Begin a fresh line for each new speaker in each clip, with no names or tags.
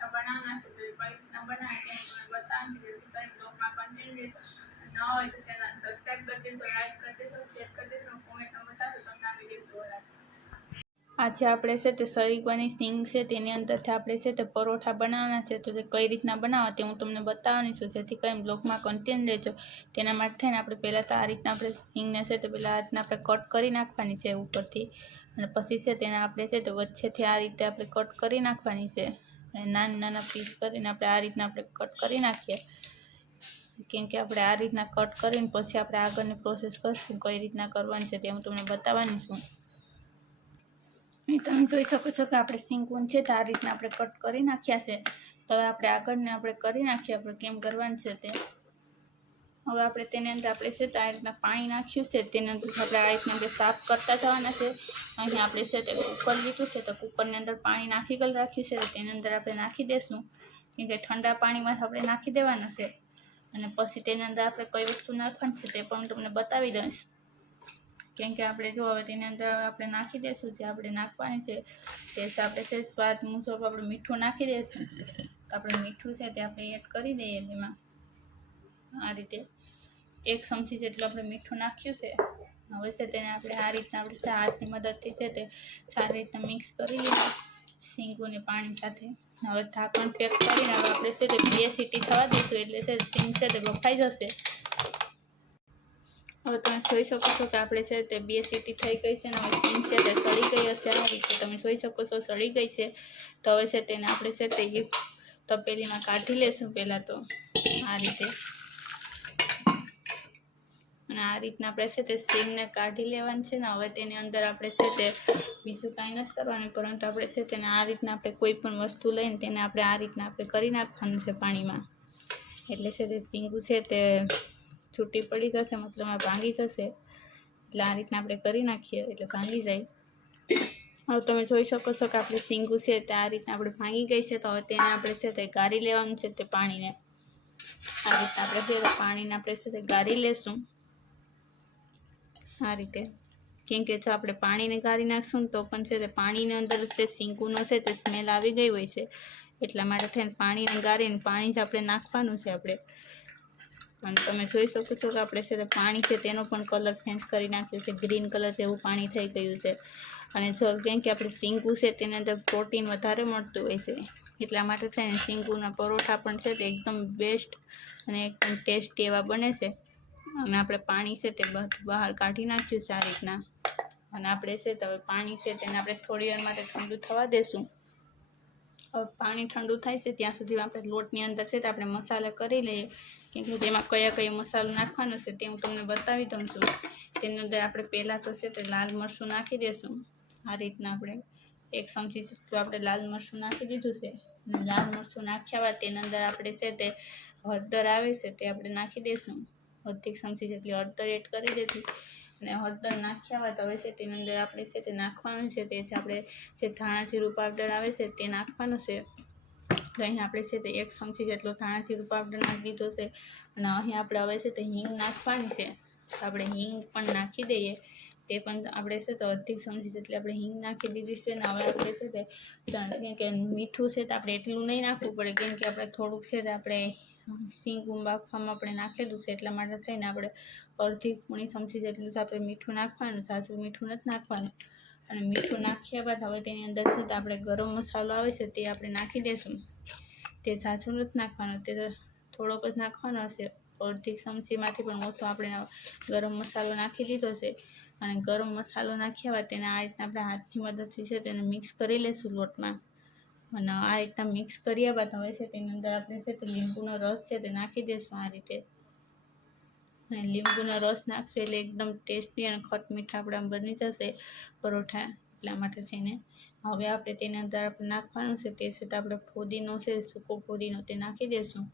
આપણે પરોઠા બનાવવાના છે તો એ કઈ રીતના બનાવે તે તમને બતાવીશ જેથી કરીને બ્લોગમાં કન્ટિન્યુ રહેશે ન હોય તો ચેનલ સબસ્ક્રાઈબ કરી દેજો લાઈક કરી દેજો શેર કરી દેજો કોમેન્ટમાં બતાવજો તમને આ વીડિયો કેવો લાગે આજે આપણે છે તે સરીગવાની સિંગ છે તેની અંદરથી આપણે છે તે પરોઠા બનાવવાના છે તો તે કઈ રીતના બનાવવા તે હું તમને બતાવવાની છું જેથી કરીને બ્લોગમાં કન્ટેન રહેજો તેના માટે થઈને આપણે પહેલાં તો આ રીતના આપણે સિંગને છે તો પહેલાં આ રીતના આપણે કટ કરી નાખવાની છે ઉપરથી અને પછી છે તેને આપણે છે તો વચ્ચેથી આ રીતે આપણે કટ કરી નાખવાની છે અને નાના નાના પીસ કરીને આપણે આ રીતના આપણે કટ કરી નાખીએ. કેમ કે આપણે આ રીતના કટ કરીને પછી આપણે આગળની પ્રોસેસ કરશું કઈ રીતના કરવાની છે તે હું તમને બતાવવાની છું. તમે જોઈ શકો છો કે આપણે સિંકુન છે તો આ રીતના આપણે કટ કરી નાખ્યા છે. તો હવે આપણે આગળને આપણે કરી નાખીએ આપણે કેમ કરવાનું છે તે. હવે આપણે તેની અંદર આપણે છે આ રીતના પાણી નાખ્યું છે, તેની અંદર આપણે આ રીતના આપણે સાફ કરતા જવાના છે. અહીં આપણે છે તે કુકર લીધું છે, તો કુકરની અંદર પાણી નાખી ગયેલ રાખ્યું છે તેની અંદર આપણે નાખી દઈશું કેમ કે ઠંડા પાણીમાં આપણે નાખી દેવાના છે. અને પછી તેની અંદર આપણે કઈ વસ્તુ નાખવાની છે તે પણ હું તમને બતાવી દઈશ. કેમ કે આપણે જો હવે તેની અંદર આપણે નાખી દઈશું જે આપણે નાખવાની છે તે આપણે છે સ્વાદ મુજબ આપણે મીઠું નાખી દઈશું આપણે મીઠું છે તે આપણે એડ કરી દઈએ તેમાં આ રીતે એક ચમચી જેટલું આપણે મીઠું નાખ્યું છે. હવે છે તેને આપણે આ રીતના આપણે હાથની મદદથી છે તે સારી રીતના મિક્સ કરી લઈએ સિંગુને પાણી સાથે હવે ઢાંકણ પેક કરીને હવે આપણે છે તે બે સીટી થવા દઈશું એટલે છે શીંગ છે તે બફાઈ જશે. હવે તમે જોઈ શકો છો કે આપણે છે તે બે સીટી થઈ ગઈ છે અને હવે સિંગ છે તે સળી ગઈ હશે. આ રીતે તમે જોઈ શકો છો સળી ગઈ છે. તો હવે છે તેને આપણે છે તે તપેલીમાં કાઢી લેશું પહેલાં તો. આ રીતે. અને આ રીતના આપણે છે તે સીમને કાઢી લેવાની છે ને હવે તેની અંદર આપણે છે તે બીજું કાંઈ નથી કરવાનું, પરંતુ આપણે છે તેને આ રીતના આપણે કોઈ પણ વસ્તુ લઈને તેને આપણે આ રીતના આપણે કરી નાખવાનું છે પાણીમાં. એટલે છે તે સીંગું છે તે છૂટી પડી જશે, મતલબ આ ભાંગી જશે. એટલે આ રીતના આપણે કરી નાખીએ, એટલે ભાંગી જાય. હવે તમે જોઈ શકો છો કે આપણે સીંગું છે તે આ રીતના આપણે ભાંગી ગઈ છે, તો હવે તેને આપણે છે તે ગાળી લેવાનું છે તે પાણીને. આ રીતના આપણે છે પાણીને આપણે છે તે ગાળી લેશું. આ રીતે. કેમ કે જો આપણે પાણીને ગાળી નાખશું તો પણ છે તે પાણીની અંદર જે સિંકુનો છે તે સ્મેલ આવી ગઈ હોય છે. એટલા માટે થઈને પાણીને ગાળીને પાણી જ આપણે નાખવાનું છે આપણે. અને તમે જોઈ શકો છો કે આપણે છે તે પાણી છે તેનો પણ કલર ચેન્જ કરી નાખ્યો છે. ગ્રીન કલર જેવું પાણી થઈ ગયું છે. અને જો કેમ કે આપણે સિંકુ છે તેની અંદર પ્રોટીન વધારે મળતું હોય છે. એટલા માટે થઈને સિંકુના પરોઠા પણ છે તે એકદમ બેસ્ટ અને એકદમ ટેસ્ટી એવા બને છે. અને આપણે પાણી છે તે બધું, બહાર કાઢી નાખ્યું છે આ રીતના. અને આપણે છે તો હવે પાણી છે તેને આપણે થોડી વાર માટે ઠંડુ થવા દેશું. હવે પાણી ઠંડુ થાય છે ત્યાં સુધી આપણે લોટની અંદર છે તો આપણે મસાલા કરી લઈએ. કેમ કે જેમાં કયા કયા મસાલો નાખવાનો છે તે હું તમને બતાવી દઉં છું. તેની અંદર આપણે પહેલાં તો છે તે લાલ મરચું નાખી દઈશું આ રીતના આપણે એક ચમચી જેટલું આપણે લાલ મરચું નાખી દીધું છે. લાલ મરચું નાખ્યા બાદ તેની અંદર આપણે છે તે હળદર આવે છે તે આપણે નાખી દઈશું અડધી ચમચી જેટલી હળદર એડ કરી દીધી અને હળદર નાખ્યા બાદ હવે છે તેની અંદર આપણે છે તે નાખવાનું છે તે આપણે જે ધાણા જીરું પાવડર આવે છે તે નાખવાનું છે. તો અહીં આપણે છે તે એક ચમચી જેટલો ધાણા જીરું પાવડર નાખી દીધો છે અને અહીં આપણે હવે છે તે હિંગ નાખવાની છે. આપણે હિંગ પણ નાખી દઈએ. તે પણ આપણે છે તો અડધી સમજી જેટલી આપણે હિંગ નાખી દીધી છે ને હવે આપણે છે તે કે મીઠું છે તો આપણે એટલું નહીં નાખવું પડે. કેમ કે આપણે થોડુંક છે તે આપણે સિંગ બાફવામાં આપણે નાખેલું છે એટલા માટે થઈને આપણે અડધી પૂણી ચમચી જેટલું તો આપણે મીઠું નાખવાનું, સાચું મીઠું નથી નાખવાનું. અને મીઠું નાખ્યા બાદ હવે તેની અંદર છે તો આપણે ગરમ મસાલો આવે છે તે આપણે નાખી દઈશું તે સાચું નથી નાખવાનું, તે થોડોક જ નાખવાનો હશે. અડધી ચમચીમાંથી પણ ઓછો આપણે ગરમ મસાલો નાખી દીધો છે. અને ગરમ મસાલો નાખ્યા બાદ તેને આ રીતના આપણે હાથની મદદથી છે તેને મિક્સ કરી લઈશું લોટમાં. અને આ રીતના મિક્સ કર્યા બાદ હવે છે તેની અંદર આપણે છે તે લીંબુનો રસ છે તે નાખી દઈશું આ રીતે. અને લીંબુનો રસ નાખશું એટલે એકદમ ટેસ્ટી અને ખટ મીઠા આપણા બની જશે પરોઠા એટલા માટે થઈને. હવે આપણે તેની અંદર આપણે નાખવાનું છે તે છે તો આપણે ફોદીનો છે સૂકો ફોદીનો તે નાખી દઈશું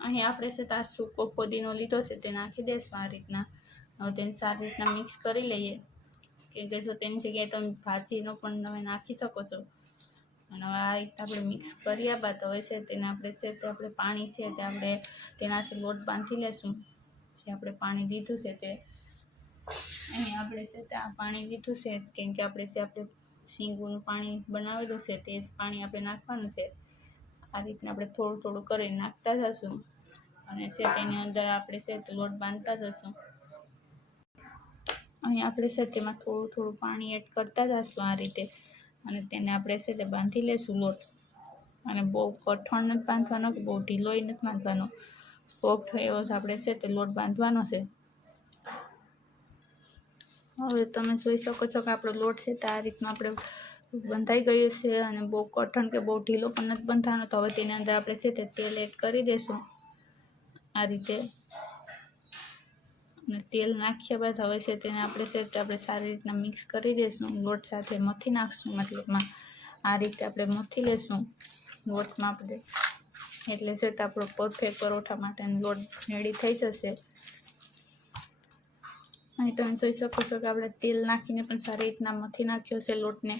અહીં આપણે છે તો આ સૂકો ફોદીનો લીધો છે તે નાખી દઈશું આ રીતના. હવે તેને સારી રીતના મિક્સ કરી લઈએ. કેમ કે જો તેની જગ્યાએ તમે ભાજીનો પણ તમે નાખી શકો છો. અને હવે આ રીતે આપણે મિક્સ કર્યા બાદ હવે છે તેને આપણે છે તે આપણે પાણી છે તે આપણે તેનાથી લોટ બાંધી લેશું. જે આપણે પાણી દીધું છે તે. અહીં આપણે છે તે આ પાણી લીધું છે. કેમ કે આપણે છે આપણે શીંગુનું પાણી બનાવેલું છે તે જ પાણી આપણે નાખવાનું છે. આ રીતના આપણે થોડું થોડું કરી નાખતા જશું. અને છે તેની અંદર આપણે છે લોટ બાંધતા જશું. અહીં આપણે છે તેમાં થોડું થોડું પાણી એડ કરતા જશું આ રીતે. અને તેને આપણે છે તે બાંધી લેશું લોટ. અને બહુ કઠણ નથી બાંધવાનો કે બહુ ઢીલોય નથી બાંધવાનો. સોફ્ટ એવો આપણે છે તે લોટ બાંધવાનો છે. હવે તમે જોઈ શકો છો કે આપણો લોટ છે તે આ રીતના આપણે બંધાઈ ગયું છે અને બહુ કઠણ કે બહુ ઢીલો પણ નથી બંધાવાનો. તો હવે તેની અંદર આપણે છે તે તેલ એડ કરી દઈશું આ રીતે. અને તેલ નાખ્યા બાદ હવે છે તેને આપણે છે આપણે સારી રીતના મિક્સ કરી દઈશું લોટ સાથે મથી નાખશું, મતલબમાં આ રીતે આપણે મથી લેશું લોટમાં આપણે. એટલે છે તો આપણો પરફેક્ટ પરોઠા માટેનો લોટ રેડી થઈ જશે. અહીં તમે જોઈ શકો છો કે આપણે તેલ નાખીને પણ સારી રીતના મથી નાખ્યો છે લોટને.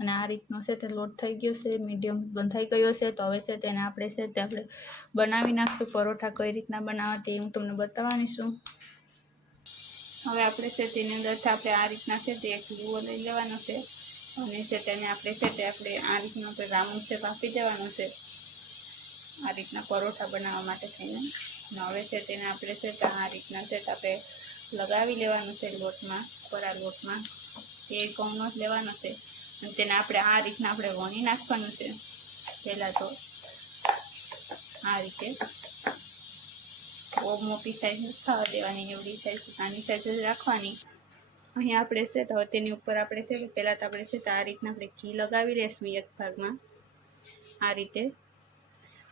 અને આ રીતનો છે તે લોટ થઈ ગયો છે, મીડિયમ બંધાઈ ગયો છે. તો હવે છે તેને આપણે છે તે આપણે બનાવી નાખશું પરોઠા કઈ રીતના બનાવવા તે હું તમને બતાવવાની છું. હવે આપણે છે તેની અંદરથી આપણે આ રીતના છે તે એક લીવો લઈ લેવાનો છે. અને છે તેને આપણે છે તે આપણે આ રીતનો રાઉન્ડ શેપ આપી દેવાનો છે. આ રીતના પરોઠા બનાવવા માટે થઈને. અને હવે છે તેને આપણે છે તે આ રીતના છે આપણે લગાવી લેવાનું છે લોટમાં પરા લોટમાં. તે ઘઉંનો જ લેવાનો છે. અને તેને આપણે આ રીતના આપણે વણી નાખવાનું છે. પહેલાં તો આ રીતે મોટી સાઈઝ થવા દેવાની એવડી સાઈઝ નાની સાઈઝ જ રાખવાની. અહીં આપણે છે તો તેની ઉપર આપણે છે પહેલાં તો આપણે છે તો આ રીતના આપણે ઘી લગાવી લઈશું એક ભાગમાં. આ રીતે.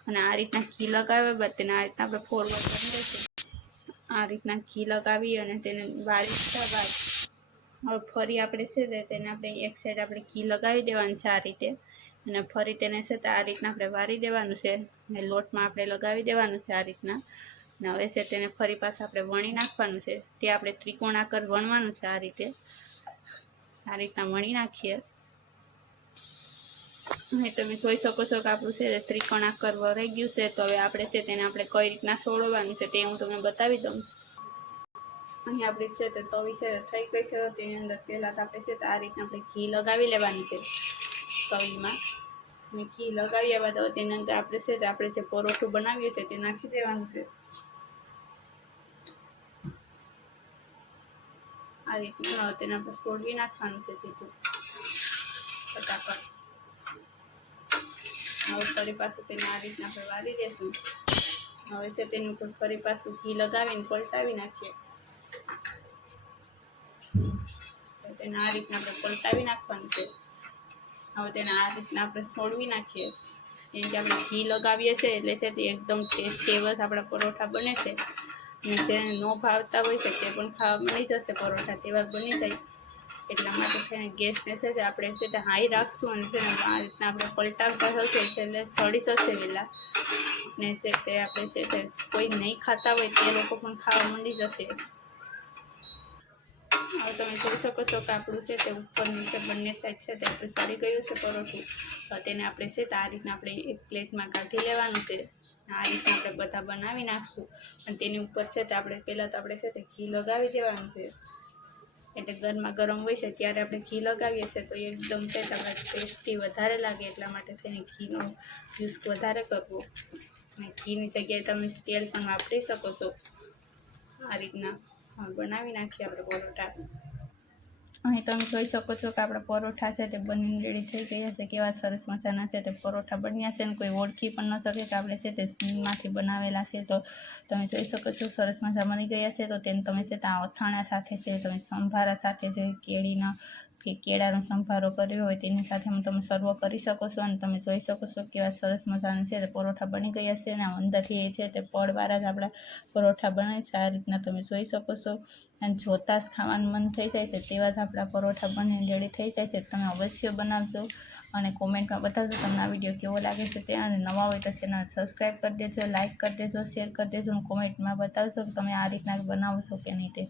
અને આ રીતના ઘી લગાવ્યા બાદ તેને આ રીતના આપણે ફોરવર્ડ કરી દઈશું આ રીતના ઘી લગાવી અને તેને વાળી દીધા બાદ હવે ફરી આપણે છે તેને આપણે એક સાઈડ આપણે ઘી લગાવી દેવાનું છે આ રીતે. અને ફરી તેને છે તો આ રીતના આપણે વારી દેવાનું છે. અને લોટમાં આપણે લગાવી દેવાનું છે આ રીતના. અને હવે છે તેને ફરી પાછું આપણે વણી નાખવાનું છે. તે આપણે ત્રિકોણાકાર વણવાનું છે આ રીતે. આ રીતના વણી નાખીએ. અહીં તમે જોઈ શકો છો કે આપણું છે ત્રિકોણાકર વરાઈ ગયું છે. તો હવે આપણે છે તેને આપણે કઈ રીતના છોડવાનું છે તે હું તમને બતાવી દઉં. અહીં આપણી છે તે તવી છે થઈ ગઈ છે. તેની અંદર પહેલાં તો આપણે છે આ રીતના આપણે ઘી લગાવી લેવાની છે તવીમાં. અને ઘી લગાવ્યા બાદ તેની અંદર આપણે છે આપણે જે પરોઠું બનાવીએ છે તે નાખી દેવાનું છે. આ રીતના તેને આપણે છોડવી નાખવાનું છે સીધું ફટાફટ હવે ફરી પાછું તેને આ રીતના આપણે વાળી દેશું હવે છે તેની ઉપર ફરી પાછું ઘી લગાવીને પલટાવી નાખીએ તો તેને આ રીતના આપણે પલટાવી નાખવાનું છે હવે તેને આ રીતના આપણે છોડવી નાખીએ કેમ કે આપણે ઘી લગાવીએ છીએ એટલે છે તે એકદમ ટેસ્ટી એવા જ આપણા પરોઠા બને છે અને જેને ન ભાવતા હોય છે તે પણ ખાવા મળી જશે, પરોઠા તેવા બની જાય. એટલા માટે છે ગેસને છે તે આપણે છે તે હાઈ રાખશું અને છે ને આ રીતના આપણે પલટાવતા હશે એટલે સડી જશે વહેલા ને છે તે આપણે છે કોઈ નહીં ખાતા હોય તે લોકો પણ ખાવા માંડી જશે. હવે તમે જોઈ શકો છો કે છે તે ઉપર નીચે બંને સાઈડ છે તે આપણે સડી ગયું છે પરોઠું. તો તેને આપણે છે તો આ રીતના આપણે એક પ્લેટમાં કાઢી લેવાનું છે. આ રીતના આપણે બધા બનાવી નાખશું. અને તેની ઉપર છે તો આપણે પહેલાં તો આપણે છે તે ઘી લગાવી દેવાનું છે. એટલે ગરમા ગરમ હોય છે ત્યારે આપણે ઘી લગાવીએ છીએ તો એકદમ છે આપણે ટેસ્ટી વધારે લાગે એટલા માટે તેને ઘીનો યુઝ વધારે કરવો. અને ઘીની જગ્યાએ તમે તેલ પણ વાપરી શકો છો. આ રીતના. બનાવી નાખીએ આપણે પરોઠા. અહીં તમે જોઈ શકો છો કે આપણા પરોઠા છે તે બનીને રેડી થઈ ગયા છે. કેવા સરસ મજાના છે તે પરોઠા બન્યા છે અને કોઈ ઓળખી પણ ન શકે કે આપણે છે તે સીમમાંથી બનાવેલા છે. તો તમે જોઈ શકો છો સરસ મજા બની ગયા છે. તો તેને તમે છે ત્યાં અથાણા સાથે છે, તમે સંભારા સાથે છે કેળીના કે કેળાનો સંભારો કર્યો હોય તેની સાથે હું તમે સર્વ કરી શકો છો અને તમે જોઈ શકો છો કેવા સરસ મજાના છે તે પરોઠા બની ગયા છે અને અંદરથી એ છે તે પડવાળા જ આપણા પરોઠા બને છે. આ રીતના તમે જોઈ શકો છો અને જોતાં જ ખાવાનું મન થઈ જાય છે તેવા જ આપણા પરોઠા બનીને રેડી થઈ જાય છે. તમે અવશ્ય બનાવજો અને કોમેન્ટમાં બતાવજો તમને આ વીડિયો કેવો લાગે છે તે અને નવા હોય તો ચેનલ સબસ્ક્રાઈબ કરી દેજો લાઇક કરી દેજો શેર કરી દેજો અને કોમેન્ટમાં બતાવજો કે તમે આ રીતના બનાવશો કે નહીં તે.